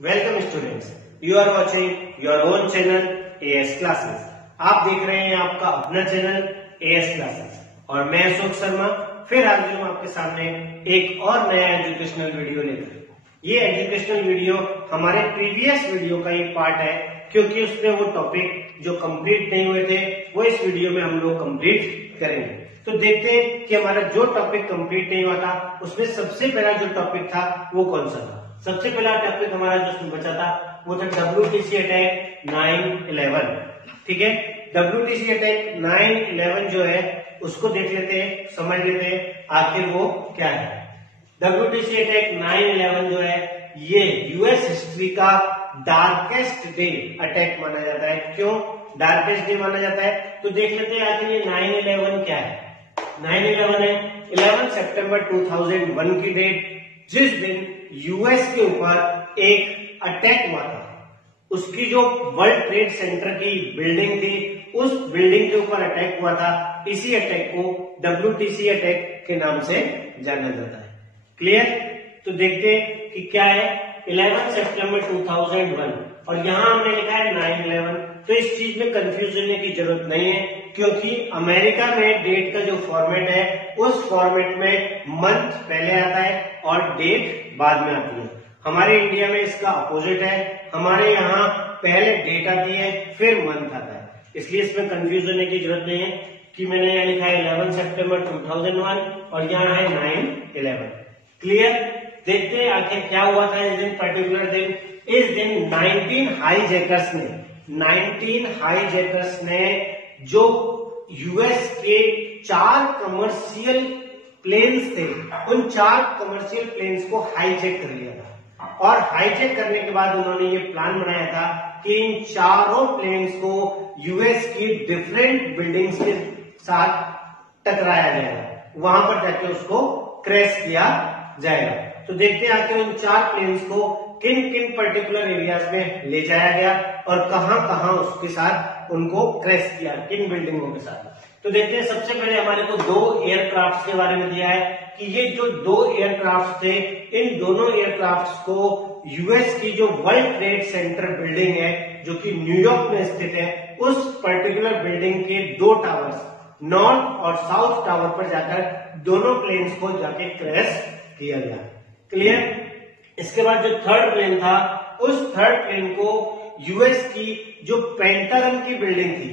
Welcome students, you are watching your own channel AS classes. आप देख रहे हैं आपका अपना चैनल एएस क्लासेस और मैं अशोक शर्मा फिर हाजिर हूं आपके सामने एक और नया एजुकेशनल वीडियो लेकर। ये एजुकेशनल वीडियो हमारे प्रीवियस वीडियो का एक पार्ट है, क्योंकि उसमें वो टॉपिक जो कंप्लीट नहीं हुए थे वो इस वीडियो में हम लोग कंप्लीट करेंगे। तो देखते हैं कि हमारा जो टॉपिक कंप्लीट नहीं हुआ था उसमें सबसे पहला जो टॉपिक था वो कौन सा था। सबसे पहला टॉपिक हमारा जो बचा था वो था WTC अटैक 9/11। ठीक है, WTC अटैक 9/11 जो है उसको देख लेते हैं, समझ लेते हैं आखिर वो क्या है। WTC अटैक 9/11 जो है ये यूएस हिस्ट्री का डार्केस्ट डे अटैक माना जाता है। क्यों डार्केस्ट डे माना जाता है, तो देख लेते हैं आखिर ये 9/11 क्या है। 9/11 है 11 सितंबर 2001 की डेट, जिस दिन यूएस के ऊपर एक अटैक हुआ था। उसकी जो वर्ल्ड ट्रेड सेंटर की बिल्डिंग थी उस बिल्डिंग के ऊपर अटैक हुआ था। इसी अटैक को WTC अटैक के नाम से जाना जाता है। क्लियर? तो देखते हैं कि क्या है 11 सितंबर 2001 और यहां हमने लिखा है 9/11। तो इस चीज में कंफ्यूज होने की जरूरत नहीं है, क्योंकि अमेरिका में डेट का जो फॉर्मेट है उस फॉर्मेट में मंथ पहले आता है और डेट बाद में आती है। हमारे इंडिया में इसका अपोजिट है, हमारे यहाँ पहले डेट आती है फिर मंथ आता है। इसलिए इसमें कंफ्यूज होने की जरूरत नहीं है कि मैंने यहाँ लिखा है 11 सितंबर 2001 और यहाँ है 9/11। क्लियर? देखते हैं आखिर क्या हुआ था इस दिन, पर्टिकुलर दिन। इस दिन 19 हाईजैकर्स ने जो यूएस के 4 कमर्शियल प्लेन्स थे उन 4 कमर्शियल प्लेन्स को हाईजैक कर लिया था। और हाईजैक करने के बाद उन्होंने ये प्लान बनाया था कि इन चारों प्लेन्स को यूएस की डिफरेंट बिल्डिंग्स के साथ टकराया जाएगा, वहां पर जाके उसको क्रैश किया जाएगा। तो देखते हैं आखिर उन 4 प्लेन्स को किन किन पर्टिकुलर एरियाज में ले जाया गया और कहां कहां उसके साथ उनको क्रैश किया, किन बिल्डिंगों के साथ। तो देखते हैं सबसे पहले हमारे को 2 एयरक्राफ्ट के बारे में दिया है कि ये जो 2 एयरक्राफ्ट थे, इन दोनों एयरक्राफ्ट को यूएस की जो वर्ल्ड ट्रेड सेंटर बिल्डिंग है जो कि न्यूयॉर्क में स्थित है, उस पर्टिकुलर बिल्डिंग के 2 टावर्स, नॉर्थ और साउथ टावर पर जाकर दोनों प्लेन्स को जाके क्रैश किया गया। क्लियर? इसके बाद जो थर्ड प्लेन था उस थर्ड प्लेन को यूएस की जो पेंटागन की बिल्डिंग थी,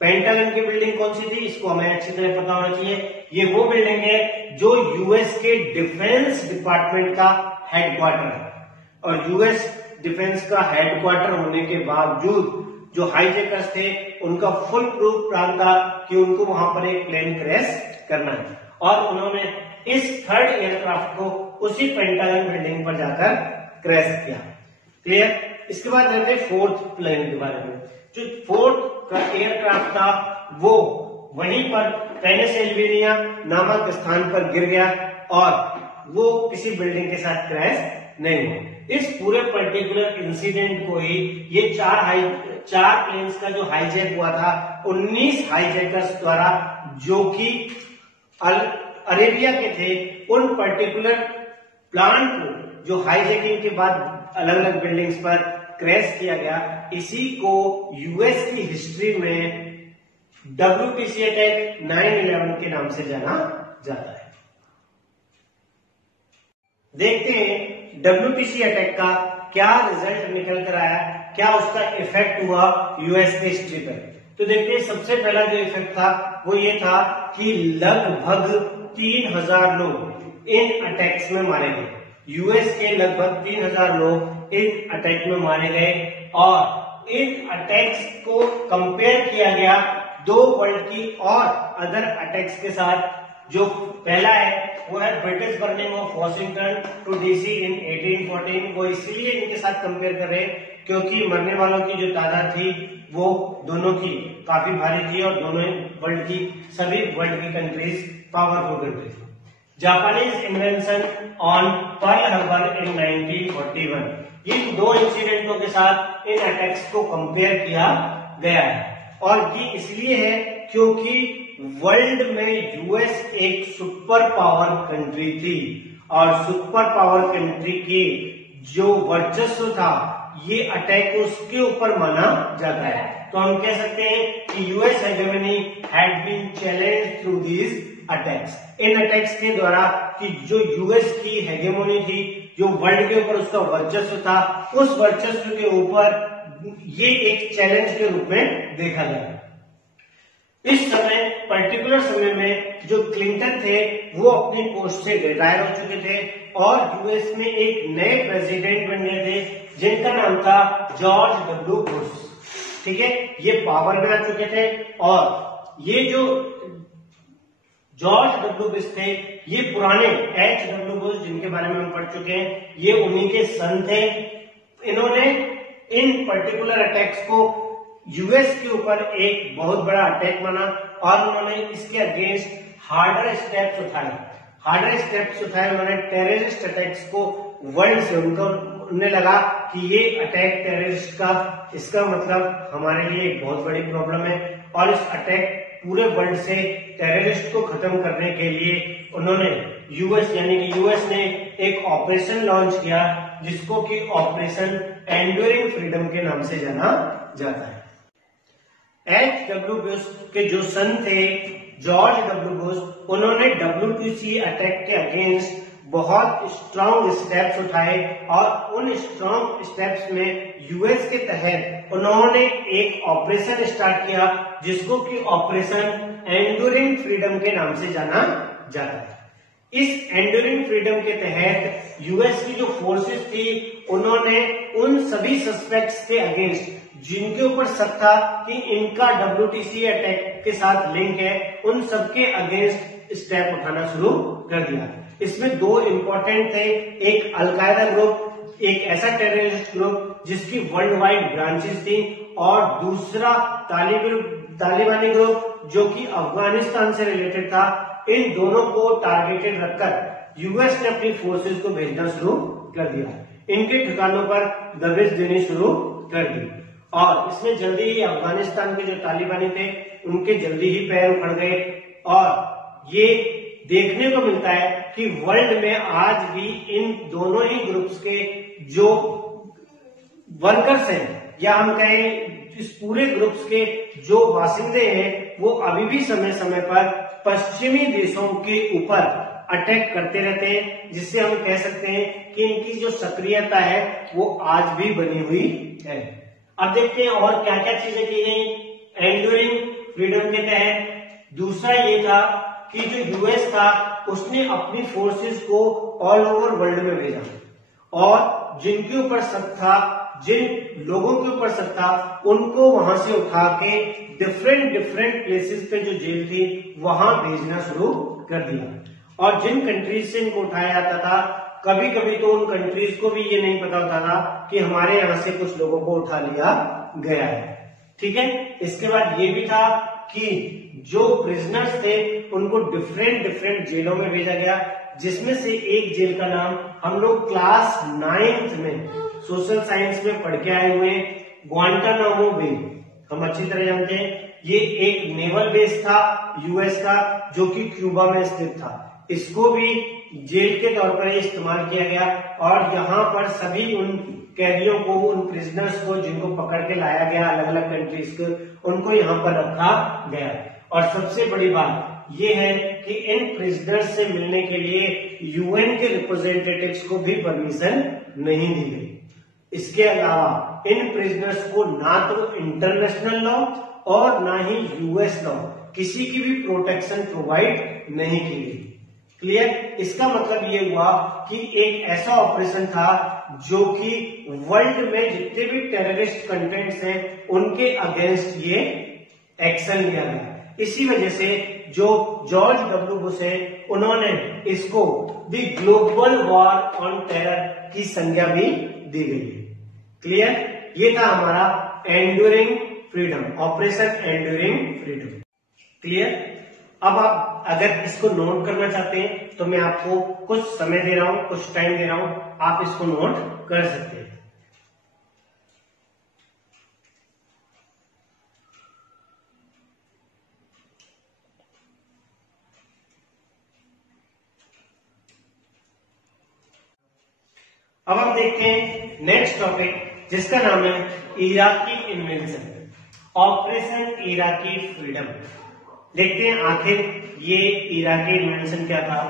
पेंटागन की बिल्डिंग कौन सी थी इसको हमें अच्छी तरह पता होना चाहिए। ये वो बिल्डिंग है जो यूएस के डिफेंस डिपार्टमेंट का हेडक्वार्टर है। और यूएस डिफेंस का हेडक्वार्टर होने के बावजूद जो हाईजैकर्स थे उनका फुल प्रूफ प्लान था कि उनको वहां पर एक प्लेन क्रैश करना है और उन्होंने इस थर्ड एयरक्राफ्ट को उसी पेंटागन बिल्डिंग पर जाकर क्रैश किया। क्लियर? इसके बाद रहते हैं फोर्थ प्लेन के बारे में। जो फोर्थ का एयरक्राफ्ट था वो वहीं पर पेनिसिल्वेनिया नामक स्थान पर गिर गया और वो किसी बिल्डिंग के साथ क्रैश नहीं हुआ। इस पूरे पर्टिकुलर इंसिडेंट को ही ये 4 प्लेन्स का जो हाईजैक हुआ था 19 हाईजैकर्स द्वारा, जो कि अरेबिया के थे, उन पर्टिकुलर प्लान को जो हाईजैकिंग के बाद अलग अलग बिल्डिंग्स पर क्रैश किया गया, इसी को यूएस की हिस्ट्री में WTC अटैक 9/11 के नाम से जाना जाता है। देखते हैं WTC अटैक का क्या रिजल्ट निकल कर आया, क्या उसका इफेक्ट हुआ यूएस की हिस्ट्री पर। तो देखते हैं सबसे पहला जो इफेक्ट था वो ये था कि लगभग 3000 लोग इन अटैक्स में मारे गए। यूएस के लगभग 3000 लोग इन अटैक में मारे गए और इन अटैक्स को कंपेयर किया गया 2 वर्ल्ड की और अदर अटैक्स के साथ। जो पहला है वो है British burning of Washington to DC in 1814। वो इसलिए इनके साथ कंपेयर कर रहे हैं क्योंकि मरने वालों की जो तादाद थी वो दोनों की काफी भारी थी और दोनों वर्ल्ड की सभी वर्ल्ड की कंट्रीज पावरफुल कंट्री थी। Japanese invention on Pearl Harbor in 1941। इन 2 इंसिडेंटों के साथ इन अटैक्स को कंपेयर किया गया है और ये इसलिए है क्योंकि वर्ल्ड में यूएस एक सुपर पावर कंट्री थी और सुपर पावर कंट्री की जो वर्चस्व था ये अटैक उसके ऊपर माना जाता है। तो हम कह सकते हैं कि US hegemony had been challenged through these attacks. इन अटैक्स के द्वारा कि जो यूएस की हेजेमनी थी, जो वर्ल्ड के ऊपर उसका वर्चस्व था, उस वर्चस्व के ऊपर ये एक चैलेंज के रूप में देखा गया। इस समय पर्टिकुलर समय में जो क्लिंटन थे वो अपनी पोस्ट से रिटायर हो चुके थे और यूएस में एक नए प्रेसिडेंट बन गए थे जिनका नाम था जॉर्ज डब्ल्यू बुश। ठीक है, ये पावर में आ चुके थे और ये जो जॉर्ज डब्ल्यू बुश थे ये पुराने एच डब्ल्यू बुश जिनके बारे में हम पढ़ चुके हैं, ये उन्हीं के सन थे। इन्होंने इन पर्टिकुलर अटैक्स को यूएस के ऊपर एक बहुत बड़ा अटैक माना और उन्होंने इसके अगेंस्ट हार्डर स्टेप्स उठाए। उन्होंने टेररिस्ट अटैक्स को वर्ल्ड से उन्हें लगा कि ये अटैक टेररिस्ट का, इसका मतलब हमारे लिए एक बहुत बड़ी प्रॉब्लम है और इस अटैक पूरे वर्ल्ड से टेररिस्ट को खत्म करने के लिए उन्होंने यूएस यानी कि यूएस ने एक ऑपरेशन लॉन्च किया जिसको कि ऑपरेशन एंड्यूरिंग फ्रीडम के नाम से जाना जाता है। एच डब्ल्यू बुश के जो सन थे जॉर्ज डब्ल्यू बुश, उन्होंने WTC अटैक के अगेंस्ट बहुत स्ट्रांग स्टेप्स उठाए और उन स्ट्रांग स्टेप्स में यूएस के तहत उन्होंने एक ऑपरेशन स्टार्ट किया जिसको कि ऑपरेशन एंड्यूरिंग फ्रीडम के नाम से जाना जाता है। इस एंड्यूरिंग फ्रीडम के तहत यूएस की जो फोर्सेस थी उन्होंने उन सभी सस्पेक्ट्स के अगेंस्ट जिनके ऊपर शक था कि इनका WTC अटैक के साथ लिंक है, उन सबके अगेंस्ट स्टेप उठाना शुरू कर दिया। इसमें दो इंपॉर्टेंट थे, एक अलकायदा ग्रुप, एक ऐसा टेररिस्ट ग्रुप जिसकी वर्ल्ड वाइड ब्रांचेस थी, और दूसरा तालिबानी ग्रुप जो कि अफगानिस्तान से रिलेटेड था। इन दोनों को टारगेटेड रखकर यूएस ने अपनी फोर्सेस को भेजना शुरू कर दिया, इनके ठिकानों पर दबिश देनी शुरू कर दी और इसमें जल्दी ही अफगानिस्तान के जो तालिबानी थे उनके जल्दी ही पैर उखड़ गए। और ये देखने को मिलता है कि वर्ल्ड में आज भी इन दोनों ही ग्रुप्स के जो वर्कर्स हैं या हम कहें इस पूरे ग्रुप्स के जो बासिंदे हैं वो अभी भी समय समय पर पश्चिमी देशों के ऊपर अटैक करते रहते हैं, जिससे हम कह सकते हैं कि इनकी जो सक्रियता है वो आज भी बनी हुई है। अब देखते हैं और क्या क्या चीजें की गई एंड्यूरिंग फ्रीडम के तहत। दूसरा ये था कि जो यूएस था उसने अपनी फोर्सेस को ऑल ओवर वर्ल्ड में भेजा और जिनके ऊपर शक था, जिन लोगों के ऊपर शक था, उनको वहां से उठा के डिफरेंट प्लेसेस पे जो जेल थी वहां भेजना शुरू कर दिया। और जिन कंट्रीज से इनको उठाया जाता था, कभी कभी तो उन कंट्रीज को भी ये नहीं पता होता था कि हमारे यहाँ से कुछ लोगों को उठा लिया गया है। ठीक है, इसके बाद ये भी था कि जो प्रिजनर्स थे उनको डिफरेंट जेलों में भेजा गया, जिसमें से एक जेल का नाम हम लोग क्लास 9th में सोशल साइंस में पढ़ के आए हुए हैं, ग्वांटानामो बे। हम अच्छी तरह जानते हैं ये एक नेवल बेस था यूएस का जो कि क्यूबा में स्थित था। इसको भी जेल के तौर पर इस्तेमाल किया गया और यहाँ पर सभी उन कैदियों को, उन प्रिजनर्स को जिनको पकड़ के लाया गया अलग अलग कंट्रीज को, उनको यहाँ पर रखा गया। और सबसे बड़ी बात यह है कि इन प्रिजनर्स से मिलने के लिए यूएन के रिप्रेजेंटेटिव्स को भी परमिशन नहीं दी गई। इसके अलावा इन प्रिजनर्स को ना तो इंटरनेशनल लॉ और ना ही यूएस लॉ किसी की भी प्रोटेक्शन प्रोवाइड नहीं की गई। क्लियर? इसका मतलब ये हुआ कि एक ऐसा ऑपरेशन था जो कि वर्ल्ड में जितने भी टेररिस्ट कंटेंट्स हैं उनके अगेंस्ट ये एक्शन लिया गया। इसी वजह से जो जॉर्ज डब्ल्यू बुश है उन्होंने इसको the global war on terror की संज्ञा भी दी गई है। क्लियर? ये था हमारा enduring freedom, operation enduring freedom. Clear? अब आप अगर इसको नोट करना चाहते हैं तो मैं आपको कुछ समय दे रहा हूं, कुछ टाइम दे रहा हूं, आप इसको नोट कर सकते हैं। अब हम देखते हैं नेक्स्ट टॉपिक जिसका नाम है Iraqi invention, operation Iraqi freedom. देखते हैं आखिर ये इराकी इन्वेंशन क्या था।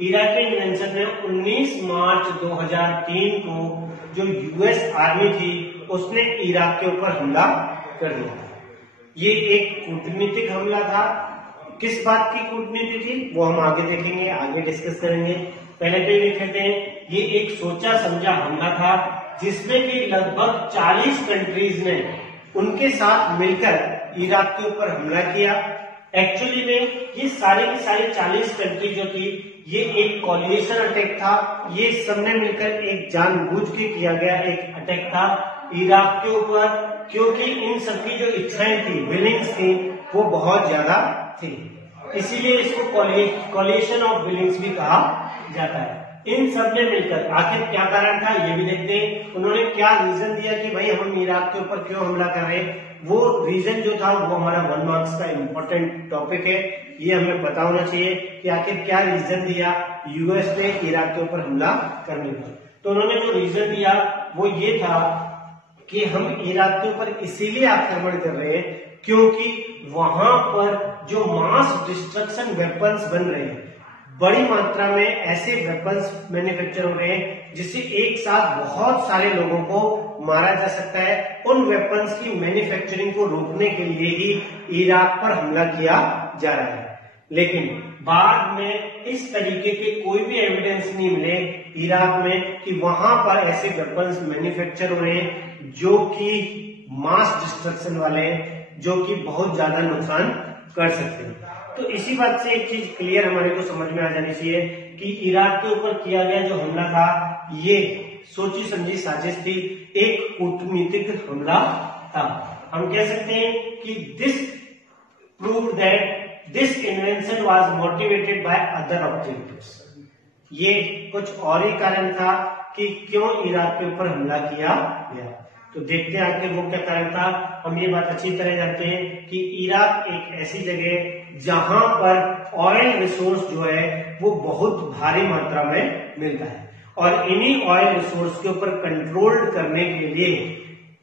इराकी इन्वेंशन में 19 मार्च 2003 को जो यूएस आर्मी थी उसने इराक के ऊपर हमला कर दिया था। ये एक कूटनीतिक हमला था। किस बात की कूटनीति थी वो हम आगे देखेंगे, आगे डिस्कस करेंगे। पहले तो ये देख लेते हैं, ये एक सोचा समझा हमला था जिसमें कि लगभग 40 कंट्रीज ने उनके साथ मिलकर इराक के ऊपर हमला किया। एक्चुअली में ये सारे की सारी 40 कंट्री जो थी ये एक कॉलिएशन अटैक था। ये सबने मिलकर एक जानबूझ के किया गया एक अटैक था इराक के ऊपर, क्योंकि इन सबकी जो इच्छाएं थी, विलिंग्स थी, वो बहुत ज्यादा थी। इसीलिए इसको कॉलिएशन ऑफ विलिंग्स भी कहा जाता है। इन सब ने मिलकर आखिर क्या कारण था ये भी देखते हैं। उन्होंने क्या रीजन दिया कि भाई हम इराक के ऊपर क्यों हमला कर रहे हैं, वो रीजन जो था वो हमारा 1 मार्क्स का इम्पोर्टेंट टॉपिक है। ये हमें पता होना चाहिए कि आखिर क्या रीजन दिया यूएस ने इराक के ऊपर हमला करने का। तो उन्होंने जो रीजन दिया वो ये था कि हम इराक के ऊपर इसीलिए आक्रमण कर रहे हैं क्योंकि वहां पर जो मास डिस्ट्रक्शन वेपन्स बन रहे हैं, बड़ी मात्रा में ऐसे वेपन्स मैन्युफैक्चर हो रहे हैं जिससे एक साथ बहुत सारे लोगों को मारा जा सकता है। उन वेपन्स की मैन्युफैक्चरिंग को रोकने के लिए ही इराक पर हमला किया जा रहा है। लेकिन बाद में इस तरीके के कोई भी एविडेंस नहीं मिले इराक में कि वहां पर ऐसे वेपन्स मैन्युफैक्चर हो रहे हैं जो कि मास डिस्ट्रक्शन वाले हैं, जो कि बहुत ज्यादा नुकसान कर सकते हैं। तो इसी बात से एक चीज क्लियर हमारे को समझ में आ जानी चाहिए कि इराक के ऊपर किया गया जो हमला था ये सोची समझी साजिश थी, एक कूटनीतिक हमला था। हम कह सकते हैं कि this proved that this invention was motivated by other objectives. ये कुछ और ही कारण था कि क्यों इराक के ऊपर हमला किया गया। तो देखते हैं आखिर वो क्या कारण था। हम ये बात अच्छी तरह जानते हैं कि इराक एक ऐसी जगह है जहां पर ऑयल रिसोर्स जो है वो बहुत भारी मात्रा में मिलता है, और इन्हीं ऑयल रिसोर्स के ऊपर कंट्रोल करने के लिए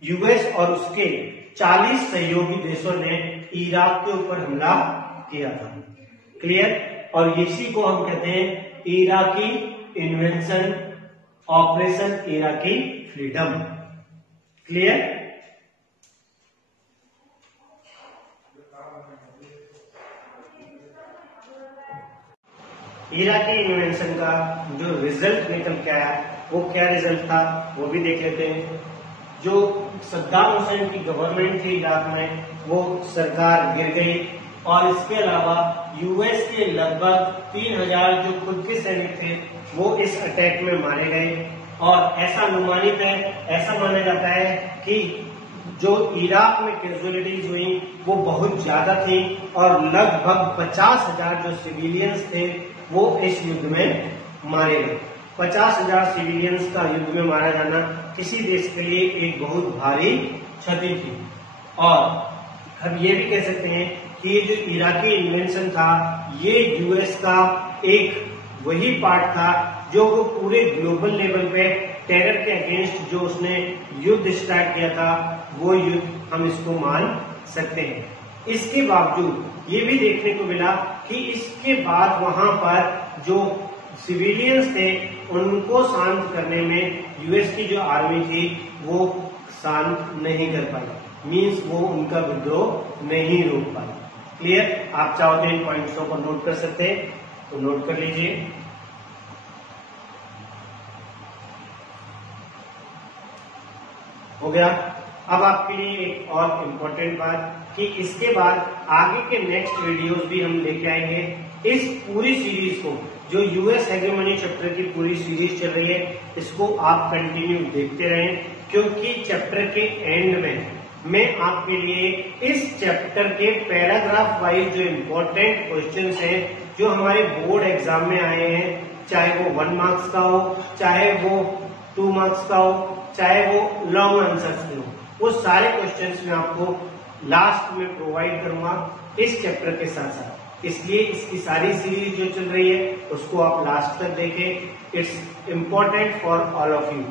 यूएस और उसके 40 सहयोगी देशों ने इराक के ऊपर हमला किया था। क्लियर। और इसी को हम कहते हैं Iraqi invention, operation Iraqi freedom. Clear. Iraqi invention का जो रिजल्ट निकल के आया वो क्या रिजल्ट था वो भी देख लेते हैं। जो सद्दाम हुसैन की गवर्नमेंट थी इराक में वो सरकार गिर गई, और इसके अलावा यूएस के लगभग 3000 जो खुद के सैनिक थे वो इस अटैक में मारे गए। और ऐसा अनुमानित है, ऐसा माना जाता है कि जो इराक में कैजुअलिटीज हुई वो बहुत ज्यादा थी, और लगभग 50,000 जो सिविलियंस थे वो इस युद्ध में मारे गए। 50,000 सिविलियंस का युद्ध में मारा जाना किसी देश के लिए एक बहुत भारी क्षति थी। और हम ये भी कह सकते हैं कि ये जो इराकी इन्वेंशन था ये यूएस का एक वही पार्ट था जो वो पूरे ग्लोबल लेवल पे टेरर के अगेंस्ट जो उसने युद्ध स्टार्ट किया था वो युद्ध हम इसको मान सकते हैं। इसके बावजूद ये भी देखने को मिला कि इसके बाद वहां पर जो सिविलियंस थे उनको शांत करने में यूएस की जो आर्मी थी वो शांत नहीं कर पाई, मींस वो उनका विद्रोह नहीं रोक पाई। क्लियर। आप चाहो तो इन पॉइंट्सों को नोट कर सकते हैं, तो नोट कर लीजिए। हो गया। अब आपके लिए एक और इम्पोर्टेंट बात कि इसके बाद आगे के नेक्स्ट वीडियोस भी हम लेके आएंगे। इस पूरी सीरीज को जो यूएस हेगेमनी चैप्टर की पूरी सीरीज चल रही है इसको आप कंटिन्यू देखते रहें, क्योंकि चैप्टर के एंड में मैं आपके लिए इस चैप्टर के पैराग्राफ वाइज जो इम्पोर्टेंट क्वेश्चंस हैं जो हमारे बोर्ड एग्जाम में आए हैं, चाहे वो 1 मार्क्स का हो, चाहे वो 2 मार्क्स का हो, चाहे वो लॉन्ग आंसर्स के हो, वो सारे क्वेश्चंस मैं आपको लास्ट में प्रोवाइड करूंगा इस चैप्टर के साथ साथ। इसलिए इसकी सारी सीरीज जो चल रही है उसको आप लास्ट तक देखें। It's important for all of you.